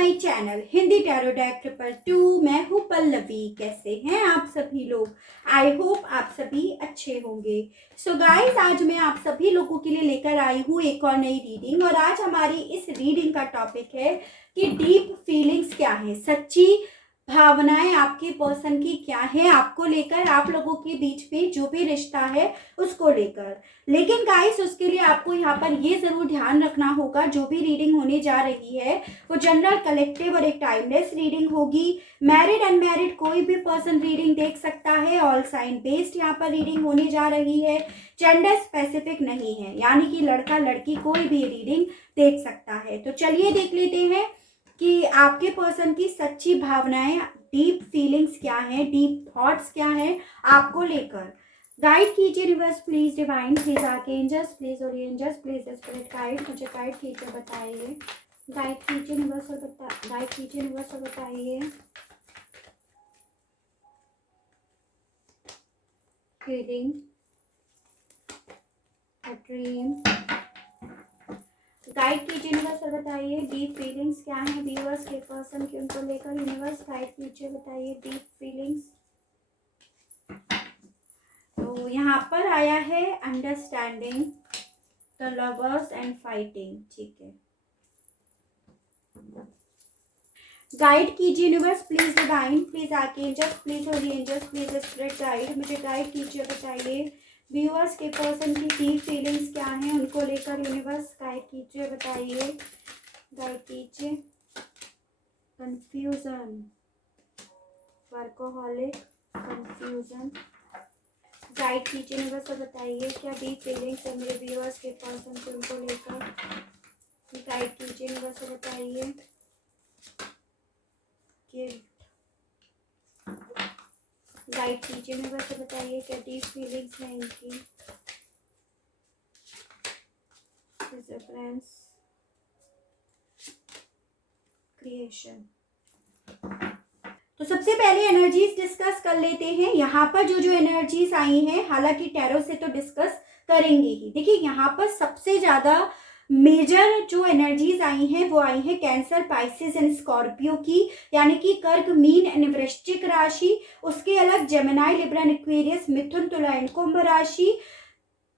My channel Hindi tarot deck 222। मैं हूँ पल्लवी। कैसे हैं आप सभी लोग? आई होप आप सभी अच्छे होंगे। सो गाइस, आज मैं आप सभी लोगों के लिए लेकर आई हूँ एक और नई रीडिंग। और आज हमारी इस रीडिंग का टॉपिक है कि डीप फीलिंग्स क्या है, सच्ची भावनाएं आपके पर्सन की क्या है आपको लेकर, आप लोगों के बीच में जो भी रिश्ता है उसको लेकर। लेकिन गाइस, उसके लिए आपको यहाँ पर ये जरूर ध्यान रखना होगा, जो भी रीडिंग होने जा रही है वो जनरल, कलेक्टिव और एक टाइमलेस रीडिंग होगी। मैरिड अनमैरिड कोई भी पर्सन रीडिंग देख सकता है। ऑल साइन बेस्ड यहाँ पर रीडिंग होने जा रही है। जेंडर स्पेसिफिक नहीं है, यानी कि लड़का लड़की कोई भी रीडिंग देख सकता है। तो चलिए देख लेते हैं कि आपके पर्सन की सच्ची भावनाएं, डीप फीलिंग्स क्या है, डीप थॉट्स क्या है आपको लेकर। गाइड कीजिए universe please, divine please, archangels please, ओरिएंजल्स प्लीज, स्पिरिट गाइड, मुझे गाइड कीजिए, बताइए। गाइड कीजिए यूनिवर्स और गाइड कीजिए यूनिवर्स और बताइए। फीलिंग, अ ड्रीम, गाइड कीजिए यूनिवर्स और बताइए डीप फीलिंग्स क्या है व्यूअर्स के पर्सन की, उनको लेकर। यूनिवर्स गाइड कीजिए, बताइए डीप फीलिंग्स। तो यहाँ पर आया है understanding, the lovers and fighting. ठीक है, गाइड कीजिए universe please, divine please, archangels please, ओरिएंजल्स प्लीज, स्पिरिट गाइड, मुझे गाइड कीजिए, बताइए व्यूअर्स के पर्सन की डीप फीलिंग्स क्या हैं उनको लेकर। यूनिवर्स गाइड कीजिए, बताइए। गाइड कीजिए। कंफ्यूजन, वर्कोहॉलिक, कंफ्यूजन, गाइड कीजिए यूनिवर्स और बताइए क्या डीप फीलिंग्स है मेरे व्यूअर्स के पर्सन को उनको लेकर। गाइड कीजिए यूनिवर्स और बताइए। गाइड कीजिए यूनिवर्स से बताइए क्या डीप फीलिंग्स हैं इनकी। Friends, creation. तो सबसे पहले एनर्जीज डिस्कस कर लेते हैं। यहाँ पर जो जो एनर्जीज आई हैं, हालांकि टैरो से तो डिस्कस करेंगे ही। देखिए, यहाँ पर सबसे ज्यादा मेजर जो एनर्जीज आई हैं वो आई हैं कैंसर, पाइसेस एंड स्कॉर्पियो की, यानी कि कर्क, मीन एंड वृश्चिक राशि। उसके अलग जेमिनाई, लिब्रा, एक्वेरियस, मिथुन, तुला एंड कुंभ राशि,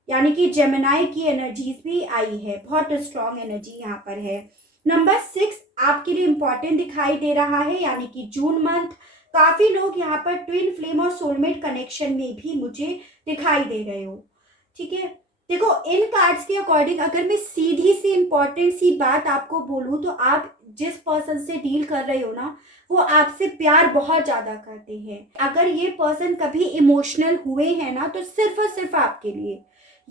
यानी कि जेमिनाई की एनर्जीज भी आई है। बहुत स्ट्रॉन्ग एनर्जी यहाँ पर है। नंबर 6 आपके लिए इंपॉर्टेंट दिखाई दे रहा है, यानी कि जून मंथ। काफी लोग यहाँ पर ट्विन फ्लेम और सोलमेट कनेक्शन में भी मुझे दिखाई दे रहे हो। ठीक है, देखो इन कार्ड्स के अकॉर्डिंग अगर मैं सीधी सी इंपॉर्टेंट सी बात आपको बोलूं, तो आप जिस पर्सन से डील कर रहे हो ना, वो आपसे प्यार बहुत ज्यादा करते हैं। अगर ये पर्सन कभी इमोशनल हुए हैं ना, तो सिर्फ और सिर्फ आपके लिए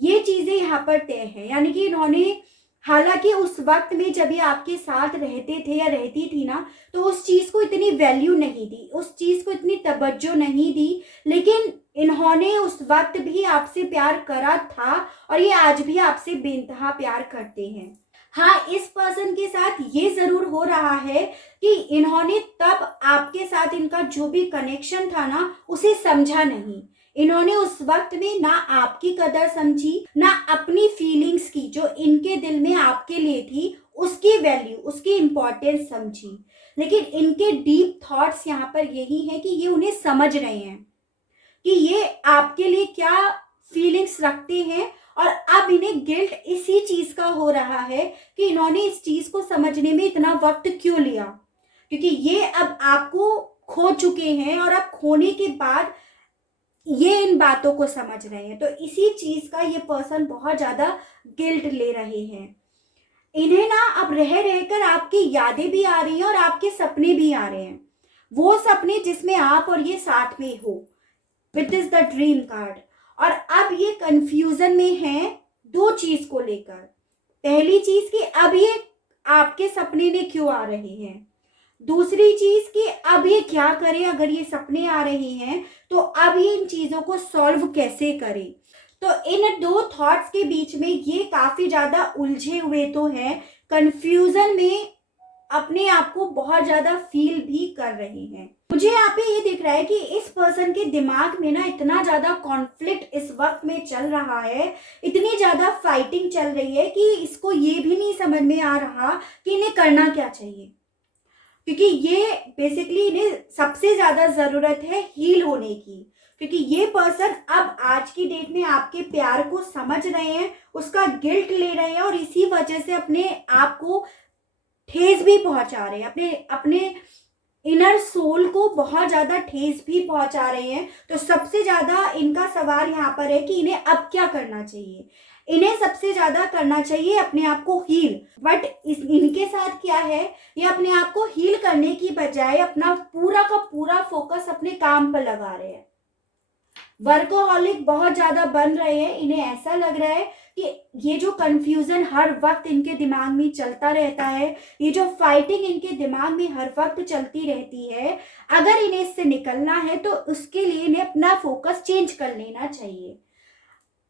ये चीजें यहाँ पर तय है। यानी कि इन्होंने, हालांकि उस वक्त में जब ये आपके साथ रहते थे या रहती थी ना, तो उस चीज को इतनी वैल्यू नहीं दी, उस चीज को इतनी तवज्जो नहीं दी, लेकिन इन्होंने उस वक्त भी आपसे प्यार करा था और ये आज भी आपसे बेइंतहा प्यार करते हैं। हाँ, इस पर्सन के साथ ये जरूर हो रहा है कि इन्होंने तब आपके साथ इनका जो भी कनेक्शन था ना, उसे समझा नहीं। इन्होंने उस वक्त में ना आपकी कदर समझी, ना अपनी फीलिंग्स की जो इनके दिल में आपके लिए थी उसकी वैल्यू, उसकी इंपॉर्टेंस समझी। लेकिन इनके डीप थॉट्स यहाँ पर यही है कि ये उन्हें समझ रहे हैं कि ये आपके लिए क्या फीलिंग्स रखते हैं, और अब इन्हें गिल्ट इसी चीज का हो रहा है कि इन्होंने इस चीज को समझने में इतना वक्त क्यों लिया, क्योंकि ये अब आपको खो चुके हैं और अब खोने के बाद ये इन बातों को समझ रहे हैं। तो इसी चीज का ये पर्सन बहुत ज्यादा गिल्ट ले रहे हैं। इन्हें ना अब रह रहकर आपकी यादें भी आ रही हैं और आपके सपने भी आ रहे हैं, वो सपने जिसमें आप और ये साथ में हो, which is the dream card. और अब ये कंफ्यूजन में है दो चीज को लेकर। पहली चीज कि अब ये आपके सपने में क्यों आ रहे हैं, दूसरी चीज कि अब ये क्या करें, अगर ये सपने आ रहे हैं तो अब ये इन चीजों को सॉल्व कैसे करें। तो इन दो थॉट्स के बीच में ये काफी ज्यादा उलझे हुए तो है, कंफ्यूजन में अपने आप को बहुत ज्यादा फील भी कर रहे हैं। मुझे यहाँ पे ये दिख रहा है कि इस पर्सन के दिमाग में ना इतना ज्यादा कॉन्फ्लिक्ट इस वक्त में चल रहा है, इतनी ज्यादा फाइटिंग चल रही है कि इसको ये भी नहीं समझ में आ रहा कि इन्हें करना क्या चाहिए। क्योंकि ये बेसिकली इन्हें सबसे ज़्यादा ज़रूरत है हील होने की, क्योंकि ये पर्सन अब आज की डेट में आपके प्यार को समझ रहे हैं, उसका गिल्ट ले रहे हैं और इसी वजह से अपने आप को ठेस भी पहुंचा रहे हैं, अपने अपने इनर सोल को बहुत ज़्यादा ठेस भी पहुंचा रहे हैं। तो सबसे ज़्यादा इनका सवाल यहाँ पर है कि इन्हें अब क्या करना चाहिए। इन्हें सबसे ज़्यादा करना चाहिए अपने आप को हील, बट इनके साथ क्या है, ये अपने आप को हील करने की बजाय अपना पूरा का पूरा फोकस अपने काम पर लगा रहे हैं। वर्कोहॉलिक बहुत ज़्यादा बन रहे हैं। इन्हें ऐसा लग रहा है कि ये जो कंफ्यूजन हर वक्त इनके दिमाग में चलता रहता है, ये जो फाइटिंग इनके दिमाग में हर वक्त चलती रहती है, अगर इन्हें इससे निकलना है तो उसके लिए इन्हें अपना फोकस चेंज कर लेना चाहिए।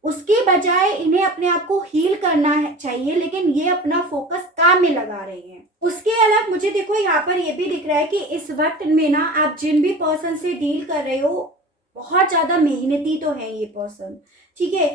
उसके बजाय इन्हें अपने आप को हील करना है चाहिए, लेकिन ये अपना फोकस काम में लगा रहे हैं। उसके अलावा मुझे देखो यहाँ पर ये भी दिख रहा है कि इस वक्त में ना आप जिन भी पर्सन से डील कर रहे हो, बहुत ज़्यादा मेहनती तो है ये पर्सन, ठीक है,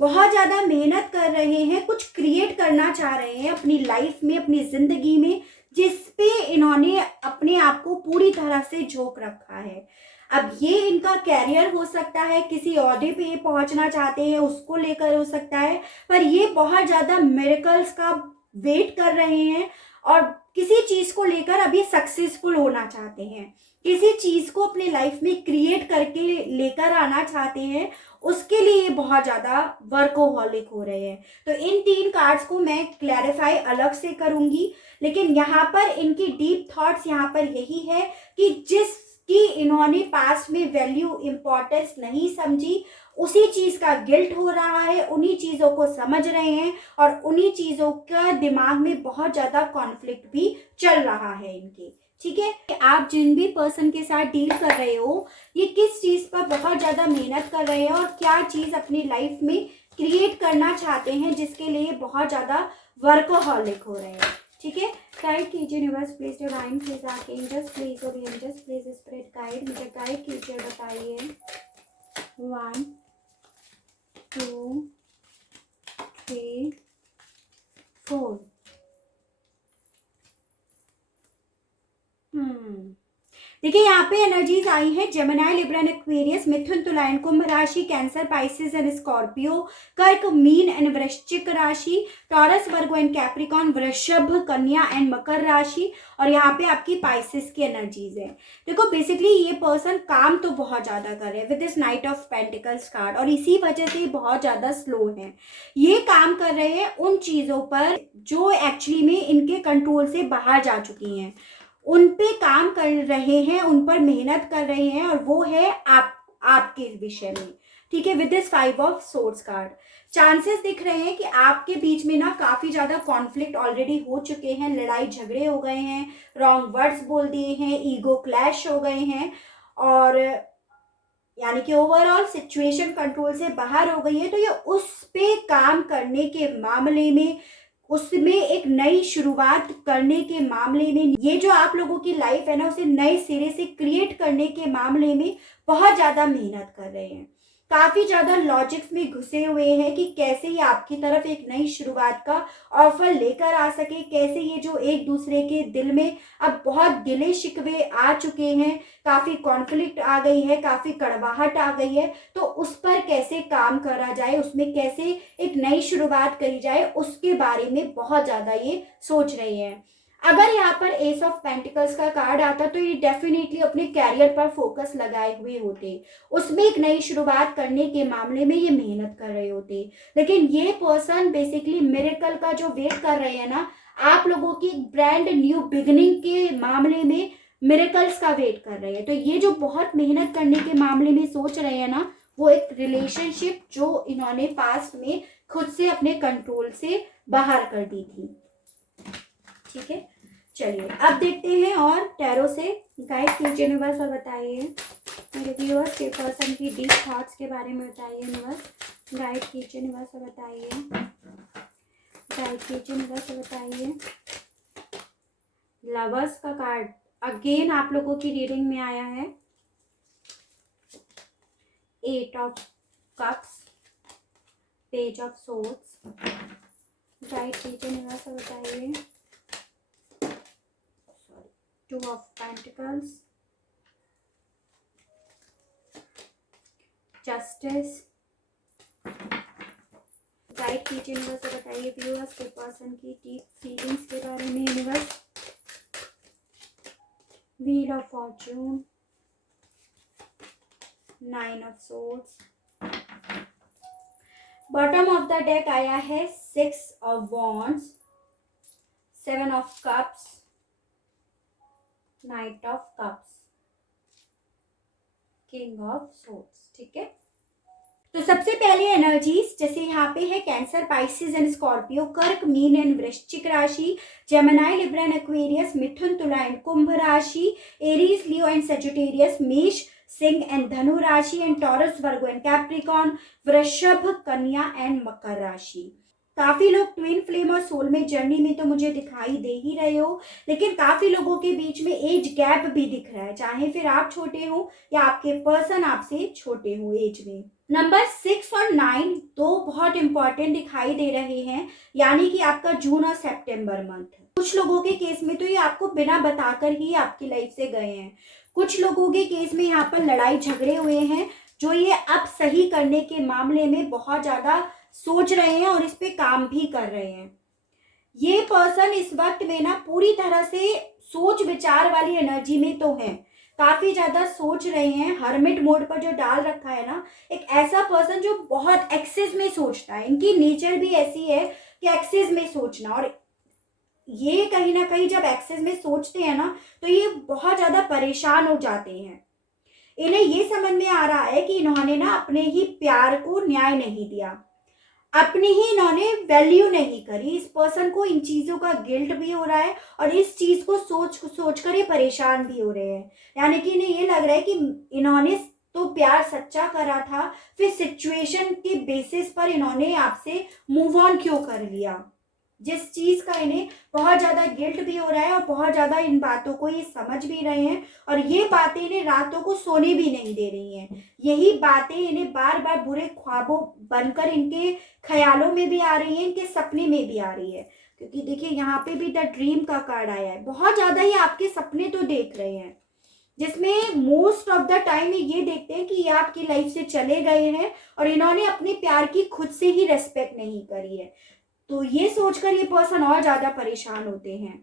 बहुत ज़्यादा मेहनत कर रहे हैं, कुछ क्रिएट करना चाह रहे हैं अपनी लाइफ में, अपनी ज़िंदगी में, जिस पे इन्होंने अपने आप को पूरी तरह से झोंक रखा है। अब ये इनका कैरियर हो सकता है, किसी ओहदे पे ये पहुंचना चाहते हैं उसको लेकर हो सकता है, पर ये बहुत ज़्यादा मिरेकल्स का वेट कर रहे हैं और किसी चीज़ को लेकर अभी सक्सेसफुल होना चाहते हैं, किसी चीज़ को अपने लाइफ में क्रिएट करके लेकर आना चाहते हैं, उसके लिए ये बहुत ज़्यादा वर्कोहॉलिक हो रहे हैं। तो इन 3 कार्ड्स को मैं क्लैरिफाई अलग से करूँगी, लेकिन यहाँ पर इनकी डीप थॉट्स यहाँ पर यही है कि जिसकी इन्होंने पास्ट में वैल्यू इम्पोर्टेंस नहीं समझी, उसी चीज़ का गिल्ट हो रहा है, उन्हीं चीज़ों को समझ रहे हैं और उन्हीं चीज़ों का दिमाग में बहुत ज़्यादा कॉन्फ्लिक्ट भी चल रहा है इनके, ठीक है। आप जिन भी पर्सन के साथ डील कर रहे हो, ये किस चीज़ पर बहुत ज़्यादा मेहनत कर रहे हैं और क्या चीज़ अपनी लाइफ में क्रिएट करना चाहते हैं, जिसके लिए बहुत ज़्यादा वर्कोहॉलिक हो रहे हैं, ठीक है। गाइड कीजिए universe please, divine please, archangels please, orientals please, spirit guide, मुझे गाइड कीजिए, बताइए। 1 2 3 4। देखिए यहाँ पे एनर्जीज आई है जेमिनी, लिब्रा एंड एक्वेरियस, मिथुन, तुला एंड कुंभ राशि, कैंसर, पाइसेस एंड स्कॉर्पियो, कर्क, मीन एंड वृश्चिक राशि, टॉरस, वर्गो एंड कैप्रिकॉन, वृषभ, कन्या एंड मकर राशि, और यहाँ पे आपकी पाइसेस की एनर्जीज है। देखो बेसिकली ये पर्सन काम तो बहुत ज़्यादा कर रहे हैं with this night of pentacles card, और इसी वजह से बहुत ज़्यादा स्लो है। ये काम कर रहे हैं उन चीज़ों पर जो एक्चुअली में इनके कंट्रोल से बाहर जा चुकी हैं, उन पे काम कर रहे हैं, उन पर मेहनत कर रहे हैं, और वो है आपके विषय में, ठीक है। With this 5 of swords card, chances दिख रहे हैं कि आपके बीच में ना काफ़ी ज़्यादा कॉन्फ्लिक्ट ऑलरेडी हो चुके हैं, लड़ाई झगड़े हो गए हैं, रॉन्ग वर्ड्स बोल दिए हैं, ईगो क्लैश हो गए हैं, और यानी कि ओवरऑल सिचुएशन कंट्रोल से बाहर हो गई है। तो ये उस पे काम करने के मामले में, उसमें एक नई शुरुआत करने के मामले में, ये जो आप लोगों की लाइफ है ना, उसे नए सिरे से क्रिएट करने के मामले में बहुत ज़्यादा मेहनत कर रहे हैं, काफ़ी ज़्यादा लॉजिक्स में घुसे हुए हैं कि कैसे ये आपकी तरफ एक नई शुरुआत का ऑफर लेकर आ सके, कैसे ये जो एक दूसरे के दिल में अब बहुत गिले शिकवे आ चुके हैं, काफ़ी कॉन्फ्लिक्ट आ गई है, काफ़ी कड़वाहट आ गई है, तो उस पर कैसे काम करा जाए, उसमें कैसे एक नई शुरुआत करी जाए, उसके बारे में बहुत ज़्यादा ये सोच रहे हैं। अगर यहाँ पर एस ऑफ पेंटिकल्स का कार्ड आता तो ये डेफिनेटली अपने कैरियर पर फोकस लगाए हुए होते, उसमें एक नई शुरुआत करने के मामले में ये मेहनत कर रहे होते, लेकिन ये पर्सन बेसिकली मिरेकल का जो वेट कर रहे हैं ना, आप लोगों की ब्रांड न्यू बिगिनिंग के मामले में मिरेकल्स का वेट कर रहे हैं। तो ये जो बहुत मेहनत करने के मामले में सोच रहे हैं ना, वो एक रिलेशनशिप जो इन्होंने पास्ट में खुद से अपने कंट्रोल से बाहर कर दी थी, ठीक है। चलिए अब देखते हैं और टैरो से गाइड कीजिए यूनिवर्स, और बताइए मेरे व्यूअर्स के पर्सन की डीप थॉट्स के बारे में बताइए यूनिवर्स, गाइड कीजिए यूनिवर्स, और बताइए, गाइड कीजिए यूनिवर्स, और बताइए। लवर्स का कार्ड अगेन आप लोगों की रीडिंग में आया है, 8 of cups, page of swords, guide कीजिए यूनिवर्स, और बताइए। Two of pentacles, justice. Guide कीजिए यूनिवर्स, बताइए व्यूअर्स के पर्सन की डीप फीलिंग्स के बारे में universe. Wheel of Fortune, 9 of swords. Bottom of the deck आया है 6 of wands, 7 of cups, night of cups, king of swords. ठीक है, तो सबसे पहले एनर्जीज जैसे यहाँ पे है कैंसर, पाइसिस एंड स्कॉर्पियो, कर्क, मीन एंड वृश्चिक राशि, जेमिनी, लिब्रा एंड एक्वेरियस, मिथुन, तुला एंड कुंभ राशि, एरीज, लियो एंड सेजिटेरियस, मेष, सिंह एंड धनु राशि and taurus, Virgo and Capricorn, वृषभ, कन्या एंड मकर राशि। काफी लोग ट्विन फ्लेम और सोलमेट जर्नी में तो मुझे दिखाई दे ही रहे हो, लेकिन काफी लोगों के बीच में एज गैप भी दिख रहा है, चाहे फिर आप छोटे हो या आपके पर्सन आपसे छोटे हो एज में। नंबर 6 और 9 दो बहुत इंपॉर्टेंट दिखाई दे रहे हैं, यानी कि आपका जून और सितंबर मंथ। कुछ लोगों के केस में तो ये आपको बिना बताकर ही आपकी लाइफ से गए हैं, कुछ लोगों के केस में यहाँ पर लड़ाई झगड़े हुए हैं जो ये अब सही करने के मामले में बहुत ज्यादा सोच रहे हैं और इस पे काम भी कर रहे हैं। ये पर्सन इस वक्त में ना पूरी तरह से सोच विचार वाली एनर्जी में तो है, काफी ज्यादा सोच रहे हैं। हर्मिट मोड पर जो डाल रखा है ना, एक ऐसा पर्सन जो बहुत एक्सेस में सोचता है, इनकी नेचर भी ऐसी है कि एक्सेस में सोचना, और ये कहीं ना कहीं जब एक्सेस में सोचते हैं ना तो ये बहुत ज्यादा परेशान हो जाते हैं। इन्हें ये समझ में आ रहा है कि इन्होंने ना अपने ही प्यार को न्याय नहीं दिया, अपनी ही इन्होंने वैल्यू नहीं करी। इस पर्सन को इन चीजों का गिल्ट भी हो रहा है और इस चीज को सोच कर ये परेशान भी हो रहे हैं, यानी कि इन्हें ये लग रहा है कि इन्होंने तो प्यार सच्चा करा था, फिर सिचुएशन के बेसिस पर इन्होंने आपसे मूव ऑन क्यों कर लिया, जिस चीज का इन्हें बहुत ज्यादा गिल्ट भी हो रहा है और बहुत ज्यादा इन बातों को ये समझ भी रहे हैं, और ये बातें इन्हें रातों को सोने भी नहीं दे रही हैं। यही बातें इन्हें बार बार बुरे ख्वाबों बनकर इनके ख्यालों में भी आ रही है, इनके सपने में भी आ रही है, क्योंकि देखिए यहाँ पे भी द ड्रीम का कार्ड आया है। बहुत ज्यादा ये आपके सपने तो देख रहे हैं, जिसमें मोस्ट ऑफ द टाइम ये देखते हैं कि ये आपकी लाइफ से चले गए हैं और इन्होंने अपने प्यार की खुद से ही रेस्पेक्ट नहीं करी है। तो ये सोचकर ये पर्सन और ज्यादा परेशान होते हैं।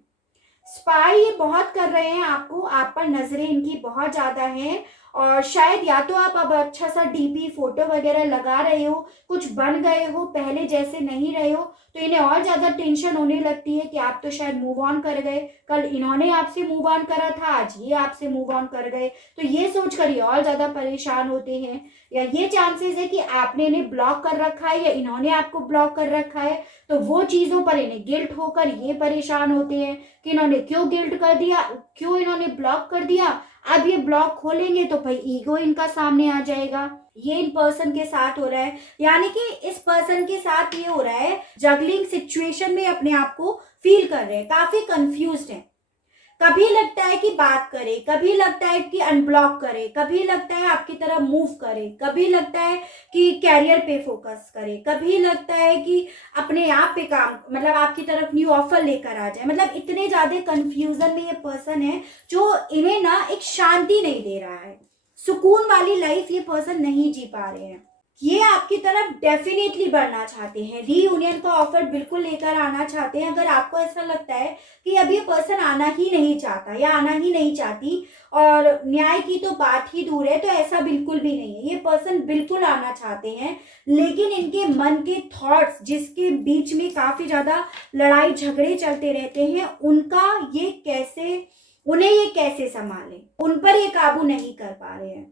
स्पाई ये बहुत कर रहे हैं आपको, आप पर नजरें इनकी बहुत ज्यादा हैं, और शायद या तो आप अब अच्छा सा डीपी फोटो वगैरह लगा रहे हो, कुछ बन गए हो, पहले जैसे नहीं रहे हो, तो इन्हें और ज्यादा टेंशन होने लगती है कि आप तो शायद मूव ऑन कर गए, कल इन्होंने आपसे मूव ऑन करा था, आज ये आपसे मूव ऑन कर गए, तो ये सोचकर ये और ज्यादा परेशान होते हैं। या ये चांसेस है कि आपने इन्हें ब्लॉक कर रखा है या इन्होंने आपको ब्लॉक कर रखा है, तो वो चीजों पर इन्हें गिल्ट होकर ये परेशान होते हैं कि इन्होंने क्यों गिल्ट कर दिया, क्यों इन्होंने ब्लॉक कर दिया। अब ये ब्लॉक खोलेंगे तो भाई ईगो इनका सामने आ जाएगा। ये इन पर्सन के साथ हो रहा है, यानी कि इस पर्सन के साथ ये हो रहा है, जगलिंग सिचुएशन में अपने आप को फील कर रहे हैं, काफी कंफ्यूज्ड है। कभी लगता है कि बात करे, कभी लगता है कि अनब्लॉक करे, कभी लगता है आपकी तरफ मूव करे, कभी लगता है कि कैरियर पे फोकस करे, कभी लगता है कि अपने आप पे काम, मतलब आपकी तरफ न्यू ऑफर लेकर आ जाए। मतलब इतने ज्यादा कंफ्यूजन में ये पर्सन है जो इन्हें ना एक शांति नहीं दे रहा है, सुकून वाली लाइफ ये पर्सन नहीं जी पा रहे हैं। ये आपकी तरफ डेफिनेटली बढ़ना चाहते हैं, रीयूनियन का ऑफर बिल्कुल लेकर आना चाहते हैं। अगर आपको ऐसा लगता है कि अब ये पर्सन आना ही नहीं चाहता या आना ही नहीं चाहती और न्याय की तो बात ही दूर है, तो ऐसा बिल्कुल भी नहीं है। ये पर्सन बिल्कुल आना चाहते हैं, लेकिन इनके मन के थॉट्स जिसके बीच में काफी ज्यादा लड़ाई झगड़े चलते रहते हैं, उन्हें ये कैसे संभालें, उन पर ये काबू नहीं कर पा रहे हैं,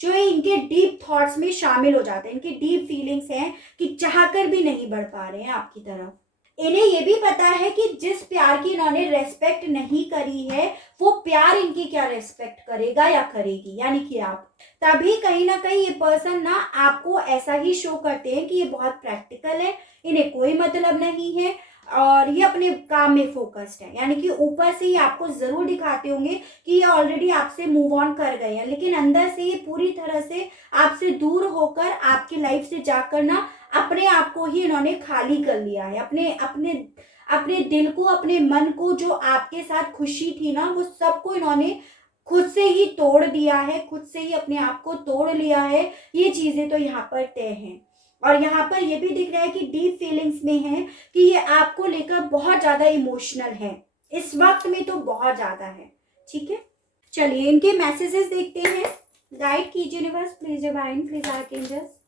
जो इनके डीप थॉट्स में शामिल हो जाते हैं। इनकी डीप फीलिंग्स हैं कि चाहकर भी नहीं बढ़ पा रहे हैं आपकी तरफ। इन्हें ये भी पता है कि जिस प्यार की इन्होंने रेस्पेक्ट नहीं करी है, वो प्यार इनकी क्या रेस्पेक्ट करेगा या करेगी, यानी कि आप। तभी कहीं ना कहीं ये पर्सन ना आपको ऐसा ही शो करते हैं कि ये बहुत प्रैक्टिकल है, इन्हें कोई मतलब नहीं है और ये अपने काम में फोकस्ड है। यानी कि ऊपर से ही आपको जरूर दिखाते होंगे कि ये ऑलरेडी आपसे मूव ऑन कर गए हैं, लेकिन अंदर से ये पूरी तरह से आपसे दूर होकर आपकी लाइफ से जाकर ना अपने आप को ही इन्होंने खाली कर लिया है, अपने अपने दिल को, अपने मन को, जो आपके साथ खुशी थी ना, वो सबको इन्होंने खुद से ही तोड़ दिया है, खुद से ही अपने आप को तोड़ लिया है। ये चीजें तो यहाँ पर तय हैं। और यहाँ पर ये भी दिख रहा है कि डीप फीलिंग्स में है, कि ये आपको लेकर बहुत ज्यादा इमोशनल है इस वक्त में, तो बहुत ज्यादा है। ठीक है, चलिए इनके मैसेजेस देखते हैं। गाइड कीजिए universe, please divine, please archangels.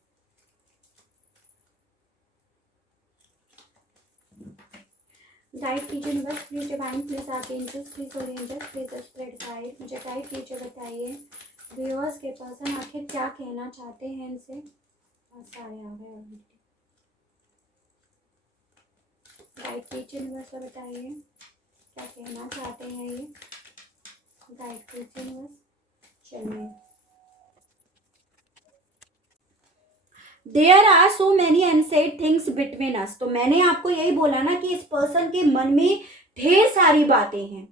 Guide कीजिए universe, please divine, please archangels, please holy angels, please spirit guide. मुझे गाइड कीजिए, बताइए व्यूअर्स के पर्सन आखिर क्या कहना चाहते हैं इनसे। बहुत सारे आ गए ऑलरेडी। गाइड कीजिए यूनिवर्स और बताइए क्या कहना चाहते हैं ये। गाइड कीजिए यूनिवर्स। चलिए, there are so many unsaid things between us. तो मैंने आपको यही बोला ना कि इस पर्सन के मन में ढेर सारी बातें हैं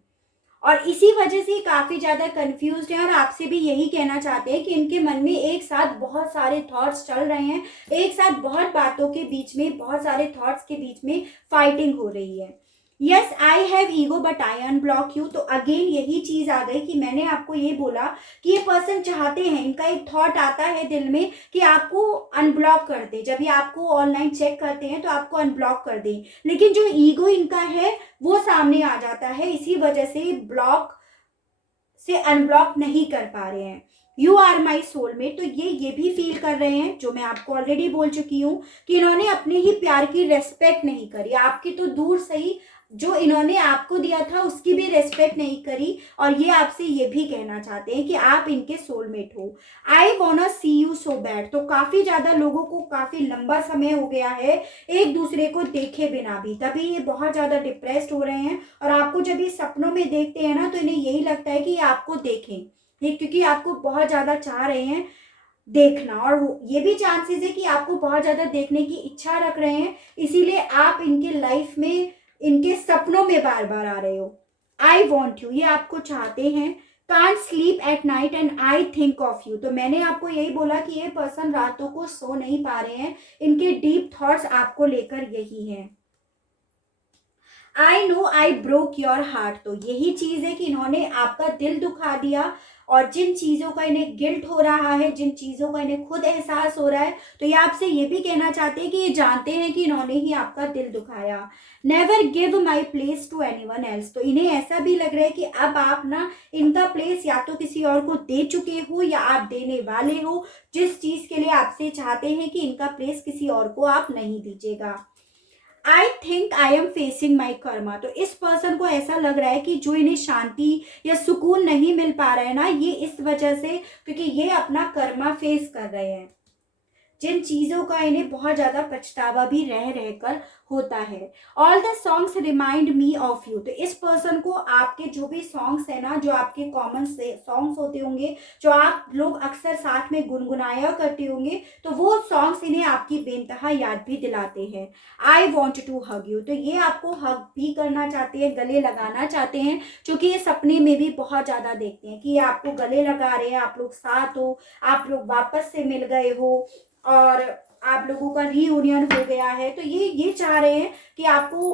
और इसी वजह से काफी ज्यादा कंफ्यूज्ड है, और आपसे भी यही कहना चाहते हैं कि इनके मन में एक साथ बहुत सारे थॉट्स चल रहे हैं, एक साथ बहुत बातों के बीच में, बहुत सारे थॉट्स के बीच में फाइटिंग हो रही है। Yes I have ego but I unblock you. तो अगेन यही चीज आ गई कि मैंने आपको ये बोला कि ये पर्सन चाहते हैं, इनका एक थॉट आता है दिल में कि आपको अनब्लॉक कर दे, जब ये आपको ऑनलाइन चेक करते हैं तो आपको अनब्लॉक कर दे, लेकिन जो ईगो इनका है वो सामने आ जाता है, इसी वजह से ब्लॉक से अनब्लॉक नहीं कर पा रहे हैं। You are my soulmate. तो ये भी फील कर रहे हैं, जो मैं आपको ऑलरेडी बोल चुकी हूँ कि इन्होंने अपने ही प्यार की रेस्पेक्ट नहीं करी, आपकी तो दूर सही, जो इन्होंने आपको दिया था उसकी भी रेस्पेक्ट नहीं करी, और ये आपसे ये भी कहना चाहते हैं कि आप इनके सोलमेट हो। I want see you so bad. तो काफी ज्यादा लोगों को काफी लंबा समय हो गया है एक दूसरे को देखे बिना भी, तभी ये बहुत ज्यादा डिप्रेस्ड हो रहे हैं, और आपको जब ये सपनों में देखते हैं ना तो इन्हें यही लगता है कि ये आपको देखें, ये क्योंकि आपको बहुत ज्यादा चाह रहे हैं देखना, और ये भी चांसेस है कि आपको बहुत ज्यादा देखने की इच्छा रख रहे हैं, इसीलिए आप इनके लाइफ में, इनके सपनों में बार बार आ रहे हो। आई वॉन्ट यू, ये आपको चाहते हैं। Can't sleep at night and I think of you. तो मैंने आपको यही बोला कि ये पर्सन रातों को सो नहीं पा रहे हैं, इनके डीप थॉट्स आपको लेकर यही है। I know I broke your heart. तो यही चीज है कि इन्होंने आपका दिल दुखा दिया, और जिन चीजों का इन्हें गिल्ट हो रहा है, जिन चीजों का इन्हें खुद एहसास हो रहा है, तो ये आपसे ये भी कहना चाहते हैं कि ये जानते हैं कि इन्होंने ही आपका दिल दुखाया। Never give my place to anyone else. तो इन्हें ऐसा भी लग रहा है कि अब आप ना इनका प्लेस या तो किसी और को दे चुके हो या आप देने वाले हो, जिस चीज के लिए आपसे चाहते हैं कि इनका प्लेस किसी और को आप नहीं दीजिएगा। I think I am facing my karma. तो इस पर्सन को ऐसा लग रहा है कि जो इन्हें शांति या सुकून नहीं मिल पा रहा है ना, ये इस वजह से, क्योंकि ये अपना कर्मा फेस कर रहे हैं, जिन चीजों का इन्हें बहुत ज्यादा पछतावा भी रह रहकर होता है। All the songs remind me of you. तो इस पर्सन को आपके जो भी सॉन्ग्स है ना, जो आपके कॉमन से सॉन्ग्स होते होंगे, जो आप लोग अक्सर साथ में गुनगुनाया करते होंगे, तो वो सॉन्ग्स इन्हें आपकी बेनतहा याद भी दिलाते हैं। I want to hug you. तो ये आपको हग भी करना चाहते हैं, गले लगाना चाहते हैं, क्योंकि ये सपने में भी बहुत ज्यादा देखते हैं कि ये आपको गले लगा रहे हैं, आप लोग साथ हो, आप लोग वापस से मिल गए हो और आप लोगों का रीयूनियन हो गया है, तो ये चाह रहे हैं कि आपको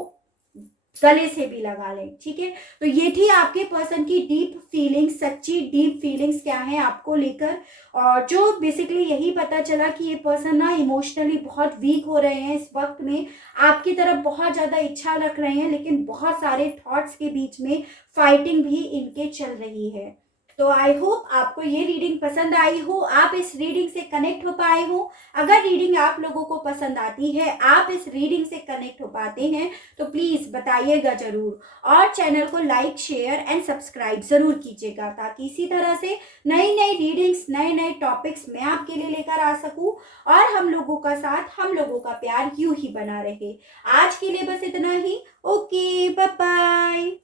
गले से भी लगा लें। ठीक है, तो ये थी आपके पर्सन की डीप फीलिंग्स, सच्ची डीप फीलिंग्स क्या है आपको लेकर, और जो बेसिकली यही पता चला कि ये पर्सन ना इमोशनली बहुत वीक हो रहे हैं इस वक्त में, आपकी तरफ बहुत ज्यादा इच्छा रख रहे हैं, लेकिन बहुत सारे थॉट्स के बीच में फाइटिंग भी इनके चल रही है। तो आई होप आपको ये रीडिंग पसंद आई हो, आप इस रीडिंग से कनेक्ट हो पाए हो। अगर रीडिंग आप लोगों को पसंद आती है, आप इस रीडिंग से कनेक्ट हो पाते हैं, तो प्लीज बताइएगा जरूर, और चैनल को लाइक, शेयर एंड सब्सक्राइब जरूर कीजिएगा, ताकि इसी तरह से नई नई रीडिंग्स, नए नए टॉपिक्स मैं आपके लिए लेकर आ सकूं, और हम लोगों का साथ, हम लोगों का प्यार यूं ही बना रहे। आज के लिए बस इतना ही। Okay, bye bye.